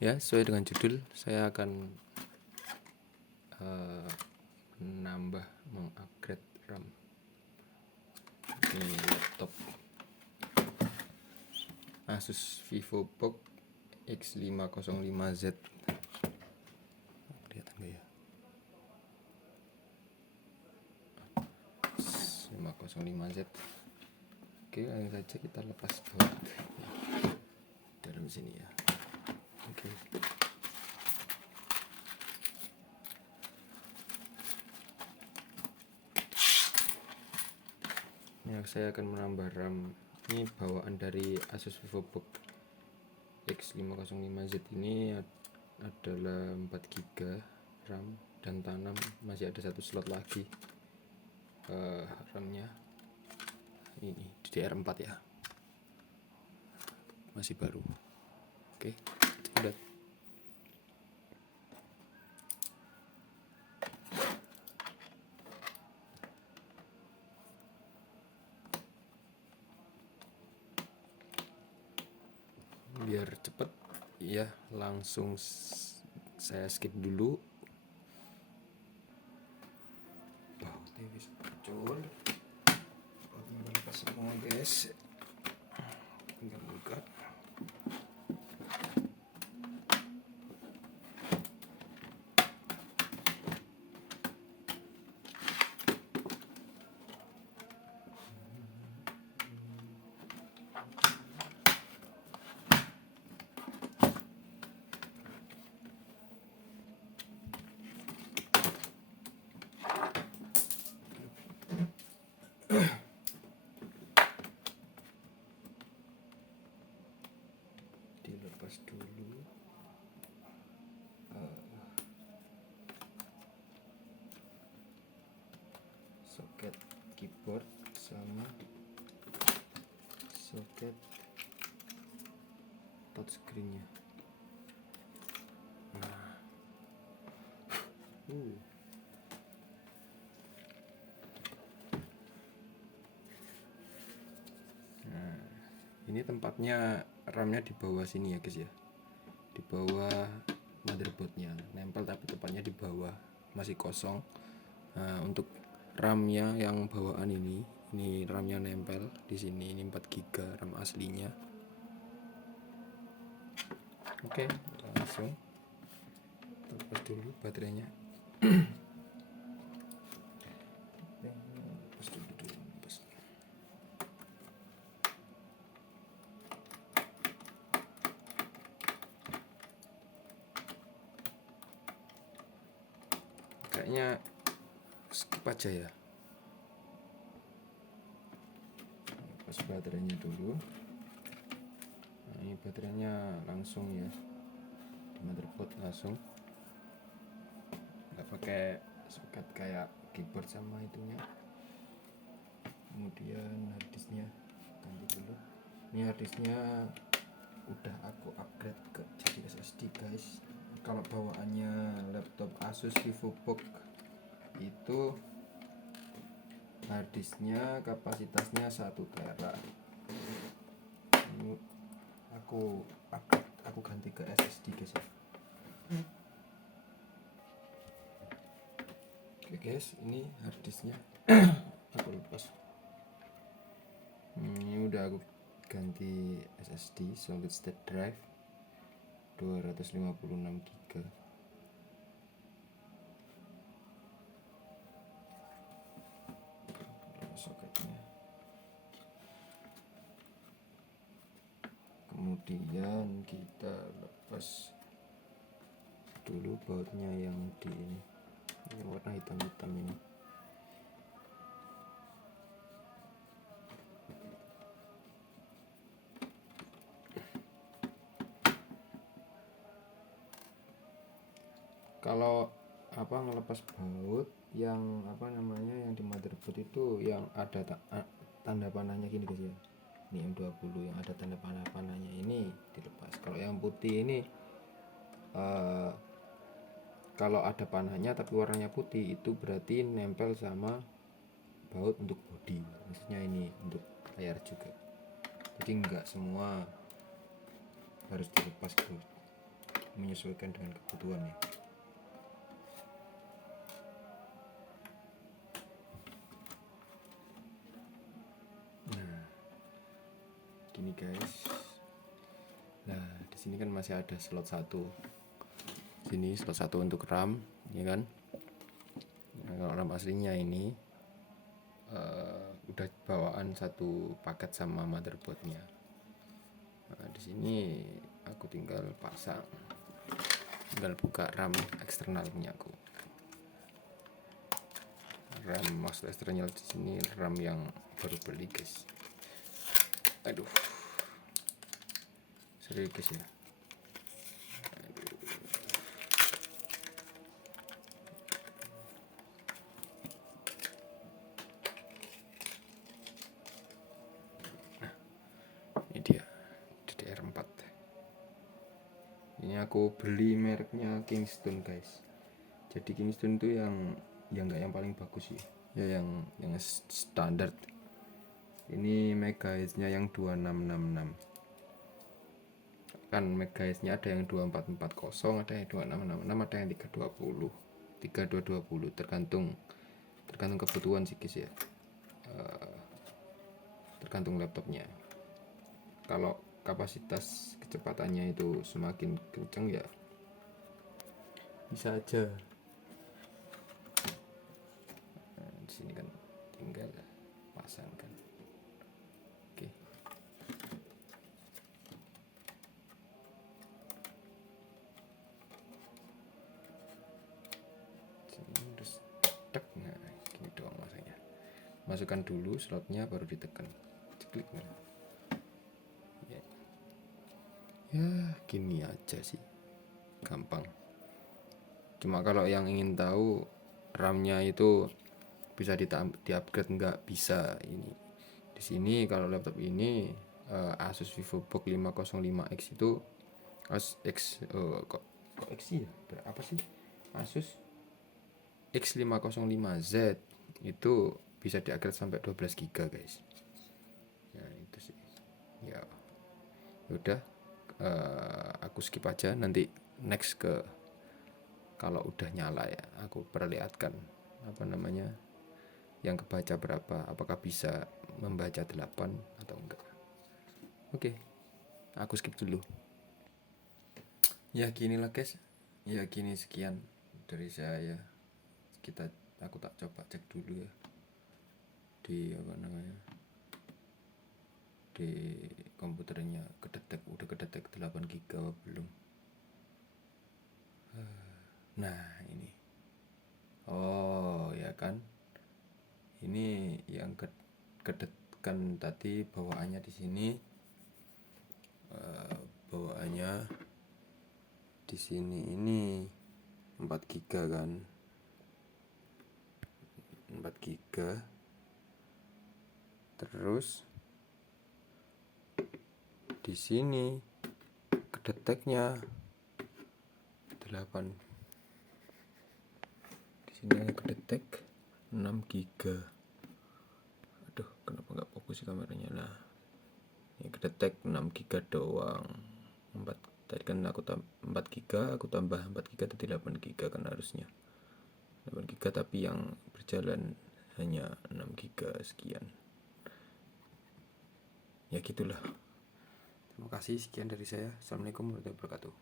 Ya, sesuai dengan judul, saya akan mengupgrade RAM. Ini laptop Asus VivoBook X505Z. Kelihatan nggak ya? 505Z. Oke, langsung saja kita lepas baut dalam sini ya. Oke. Ya, saya akan menambah RAM. Ini bawaan dari Asus VivoBook X505Z ini adalah 4 GB RAM dan tanam masih ada 1 slot lagi RAM-nya. Ini DDR4 ya, masih baru. Oke, udah. Biar cepet ya, langsung saya skip dulu. Bautnya bisa muncul, bautnya lepas semua guys, tinggal buka. Dilepas dulu. Soket keyboard sama soket touchscreen-nya. Ini tempatnya RAM-nya di bawah sini ya guys ya, di bawah motherboardnya, nempel tapi tepatnya di bawah, masih kosong. Nah, untuk RAM-nya yang bawaan ini RAM-nya nempel di sini. Ini 4 GB RAM aslinya. Oke, langsung lepas dulu baterainya. Kayaknya skip aja ya. Lepas baterainya dulu. Nah, ini baterainya langsung ya, di motherboard langsung, nggak pakai soket kayak keyboard sama itunya. Kemudian harddisknya ganti dulu. Ini harddisknya udah aku upgrade ke jadi SSD guys. Kalau bawaannya laptop Asus VivoBook itu harddisknya kapasitasnya 1 tera. Ini aku upgrade, aku ganti ke SSD guys ya. Oke guys, ini harddisknya aku lepas. Ini udah aku ganti SSD solid state drive 256 GB. Soketnya. Kemudian kita lepas dulu bautnya yang di ini warna hitam-hitam ini. Kalau ngelepas baut yang yang di motherboard itu yang ada tanda panahnya gini guys ya. Ini M20 yang ada tanda panahnya ini dilepas. Kalau yang putih ini kalau ada panahnya tapi warnanya putih, itu berarti nempel sama baut untuk body. Maksudnya ini untuk layar juga. Jadi enggak semua harus dilepas gitu, menyesuaikan dengan kebutuhan ya. Nah, gini guys. Nah, di sini kan masih ada slot 1. Sini slot 1 untuk RAM, ya kan? Nah, kalau RAM aslinya ini udah bawaan satu paket sama motherboardnya. Nah, di sini aku tinggal pasang, tinggal buka RAM eksternal punya aku. RAM maksud eksternal di sini RAM yang baru beli guys. Aduh, serius guys ya. Ini dia DDR4. Ini aku beli mereknya Kingston guys. Jadi Kingston itu yang enggak yang paling bagus sih, ya yang standar. Ini megahertznya yang 2666. Kan megahertznya ada yang 2440, ada yang 2666, ada yang 320, 3220, tergantung kebutuhan sih guys ya. Tergantung laptopnya. Kalau kapasitas kecepatannya itu semakin kenceng ya bisa aja. Nah, di sini kan tinggal pasangkan. Oke. Sini terus tek. Nah, gini doang masanya. Masukkan dulu slotnya baru ditekan. Klik. Nah. Ya gini aja sih, gampang. Cuma kalau yang ingin tahu RAM-nya itu bisa di-upgrade nggak, bisa. Ini di sini kalau laptop ini Asus VivoBook 505X itu kok X ya? Apa sih? Asus X505Z itu bisa di-upgrade sampai 12 GB guys. Nah itu sih. Ya udah, aku skip aja, nanti next ke kalau udah nyala ya aku perlihatkan apa namanya yang kebaca berapa, apakah bisa membaca 8 atau enggak. Oke, aku skip dulu. Ya gini lah guys, ya gini, sekian dari saya. Aku tak coba cek dulu ya di apa namanya di komputernya, udah kedetek 8 GB apa belum. Nah ini, oh ya kan, ini yang kedetekan tadi bawaannya di sini. Bawaannya di sini ini 4 GB kan, 4 GB. Terus di sini kedeteknya 8. Di sini ada kedetek 6 GB. Aduh, kenapa nggak fokus sih kameranya? Nah, ini kedetek 6 GB doang. 4 tadi kan aku 4 GB, aku tambah 4 GB tadi 8 GB kan harusnya. 8 GB tapi yang berjalan hanya 6 GB sekian. Ya gitulah. Terima kasih, sekian dari saya. Assalamualaikum warahmatullahi wabarakatuh.